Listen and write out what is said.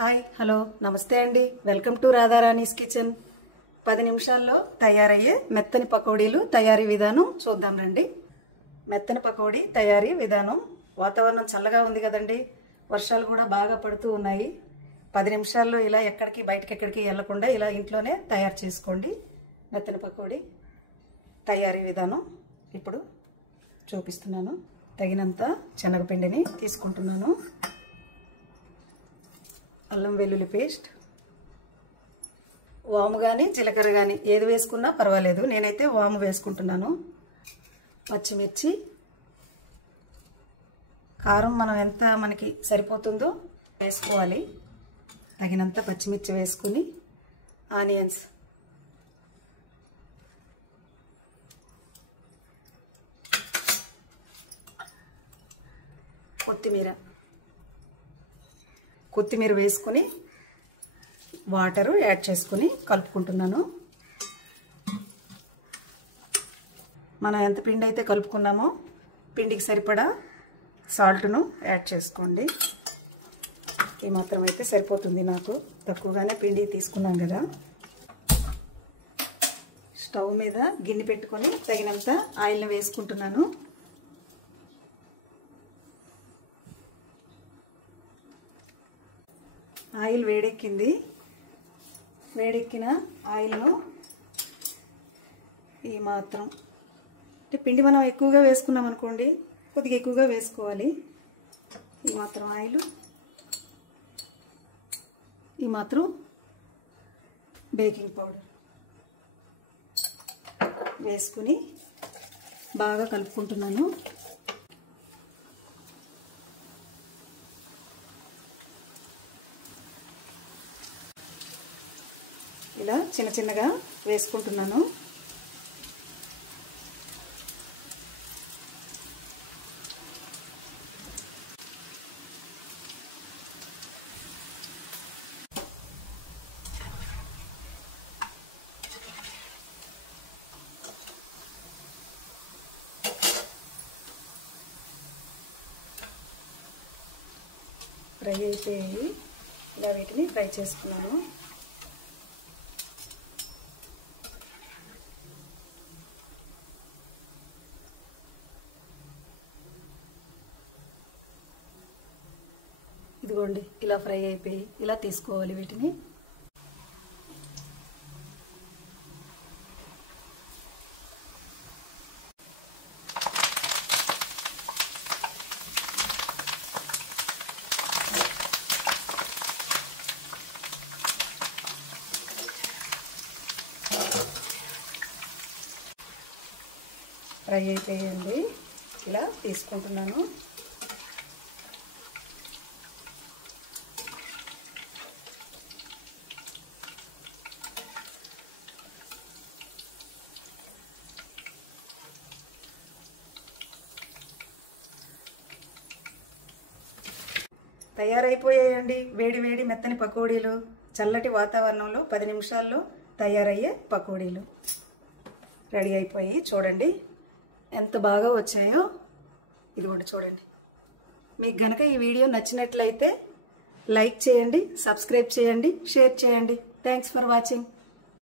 Hi hello నమస్తే అండి welcome to రాధారాణీస్ kitchen 10 నిమిషాల్లో తయారయ్యే మెత్తని పకోడీలు తయారీ విధానం చూద్దాం రండి. మెత్తని పకోడీ తయారీ విధానం. వాతావరణం చల్లగా ఉంది కదండి, వర్షాలు కూడా బాగా పడుతూ ఉన్నాయి. 10 నిమిషాల్లో ఇలా బయటకి వెళ్ళకుండా ఇలా ఇంట్లోనే తయారు చేసుకోండి. మెత్తని పకోడీ తయారీ విధానం ఇప్పుడు చూపిస్తున్నాను. తగినంత శనగపిండిని తీసుకుంటున్నాను. అల్లం వెల్లుల్లి పేస్ట్, వాము కానీ జీలకర్ర కానీ ఏది వేసుకున్నా పర్వాలేదు, నేనైతే వాము వేసుకుంటున్నాను. పచ్చిమిర్చి, కారం ఎంత మనకి సరిపోతుందో వేసుకోవాలి. తగినంత పచ్చిమిర్చి వేసుకుని ఆనియన్స్, కొత్తిమీర వేసుకుని వాటరు యాడ్ చేసుకుని కలుపుకుంటున్నాను. మనం ఎంత పిండి అయితే కలుపుకున్నామో పిండికి సరిపడా సాల్ట్ను యాడ్ చేసుకోండి. ఈ మాత్రం అయితే సరిపోతుంది, నాకు తక్కువగానే పిండి తీసుకున్నాం కదా. స్టవ్ మీద గిన్నె పెట్టుకొని తగినంత ఆయిల్ని వేసుకుంటున్నాను. ఆయిల్ వేడెక్కింది. వేడెక్కిన ఆయిల్ను ఈ మాత్రం పిండి మనం ఎక్కువగా వేసుకున్నాం అనుకోండి, కొద్దిగా ఎక్కువగా వేసుకోవాలి. ఈ మాత్రం ఆయిల్, ఈ మాత్రం బేకింగ్ పౌడర్ వేసుకుని బాగా కలుపుకుంటున్నాను. ఇలా చిన్న చిన్నగా వేసుకుంటున్నాను. ఫ్రై అయిపోయి ఇలా వీటిని ఫ్రై చేసుకున్నాను. ఇదిగోండి, ఇలా ఫ్రై అయిపోయి ఇలా తీసుకోవాలి వీటిని. ఫ్రై అయిపోయింది, ఇలా తీసుకుంటున్నాను. తయారైపోయాయండి వేడి వేడి మెత్తని పకోడీలు. చల్లటి వాతావరణంలో 10 నిమిషాల్లో తయారయ్యే పకోడీలు రెడీ అయిపోయి చూడండి ఎంత బాగా వచ్చాయో. ఇది కూడా చూడండి. మీకు గనక ఈ వీడియో నచ్చినట్లయితే లైక్ చేయండి, సబ్స్క్రైబ్ చేయండి, షేర్ చేయండి. Thanks for watching.